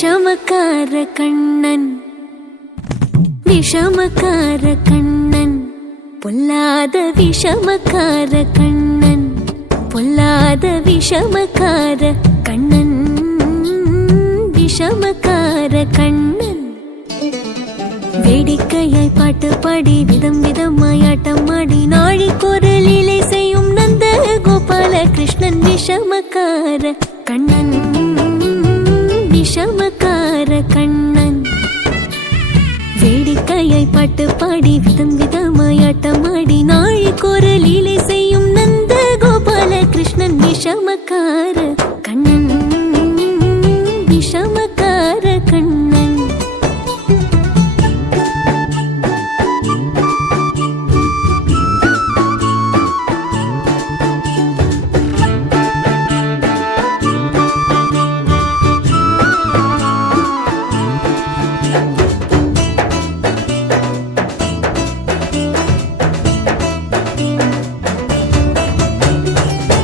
விஷமக்கார கண்ணன் விஷமக்கார கண்ணன் பொல்லாத விஷமக்கார கண்ணன் பொல்லாத விஷமக்கார கண்ணன் விஷமக்கார கண்ணன் வேடிக்கையாய் பாட்டு பாடி விதம் விதமாய் ஆட்டமாடி நாழிக்கொரு லீலை செய்யும் நந்த கோபால கிருஷ்ணன் விஷமக்கார கண்ணன் விஷமக்கார கண்ணன் வேடிக்கையாய் பாட்டு பாடி விதம் விதமாய் ஆட்டமாடி நாழிக்கொரு லீலை செய்யும் நந்த கோபால கிருஷ்ணன் விஷமக்கார கண்ணன் விஷமக்கார கண்ணன்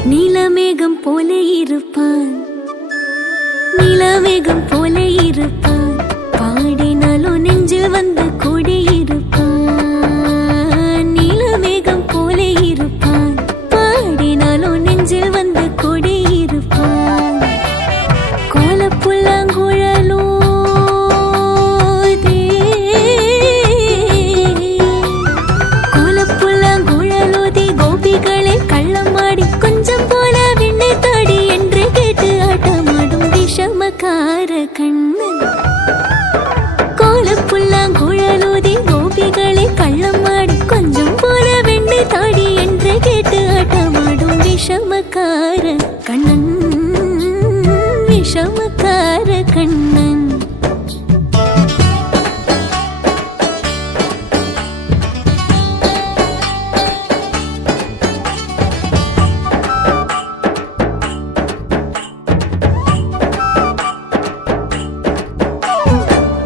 நீலமேகம் போல இருப்பான் நீலமேகம் போல இருப்பான் பாடினாலும் நெஞ்சில் வந்து கூடியிருப்பான் நீலமேகம் போல இருப்பான் பாடினாலும் நெஞ்சில் வந்து கூடியிருப்பான் கோலப்புல்லாங்குழலோ கோலப்புல்லாங்குழலோதி கோபிகளை கள்ளமாடி கொஞ்சம் போல விண்ணை தாடி என்று கேட்டு ஆட்டமாடும் விஷமக்கார கண்ணன் கோலப்புல்லாங்குழலோதி கோபிகளை கள்ளமாடி கொஞ்சம் போல வெண்ணை தாடி என்று கேட்டு ஆட்டமாடும் விஷமக்கார கண்ணன் விஷமக்கார கண்ணன்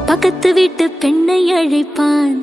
பக்கத்து வீட்டு பெண்ணை அழைப்பான்